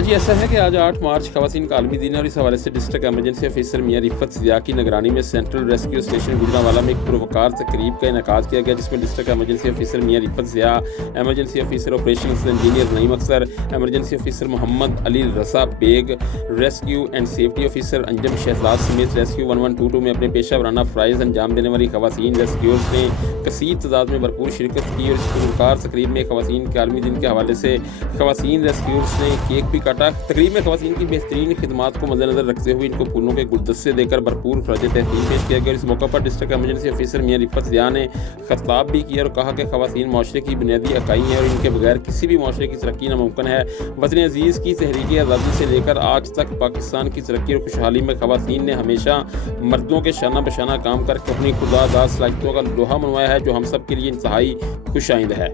آج یہ ایسا ہے کہ آج 8 مارچ خواتین کا عالمی دن ہے اور اس حوالے سے district emergency officer Mian Rifat Zia کی نگرانی میں سینٹرل ریسکیو اسٹیشن گجرانوالہ میں ایک پروقار تقریب کا انعقاد کیا گیا، جس میں district emergency officer Mian Rifat Zia, emergency officer operations engineer Naeem Akhtar, emergency officer Muhammad Ali Raza Baig, rescue and safety officer Anjum Shahzad سمیت ریسکیو 1122 میں اپنے پیشہ ورانہ فرائض انجام دینے والی خواتین ریسکیورز نے کثیر تعداد میں بھرپور شرکت کی، اور اس پروقار تقریب میں خواتین کے عالمی دن کے حوالے سے خواتین ریسکیورز نے کیک بھی کاٹا۔ تقریب میں خواتین کی بہترین خدمات کو مد نظر رکھتے ہوئے ان کو پھولوں کے گلدستے دے کر بھرپور خراج تحسین پیش کیا گیا۔ اس موقع پر district emergency officer Mian Rifat Zia نے خطاب بھی کیا اور کہا کہ خواتین معاشرے کی بنیادی اکائی ہیں اور ان کے بغیر کسی بھی معاشرے کی ترقی ناممکن ہے۔ وطن عزیز کی تحریک آزادی سے لے کر آج تک پاکستان کی ترقی اور خوشحالی میں خواتین نے ہمیشہ مردوں کے شانہ بشانہ کام کر کے اپنی خدا داد صلاحیتوں کا لوہا منوایا ہے، جو ہم سب کے لیے انتہائی خوش آئند ہے۔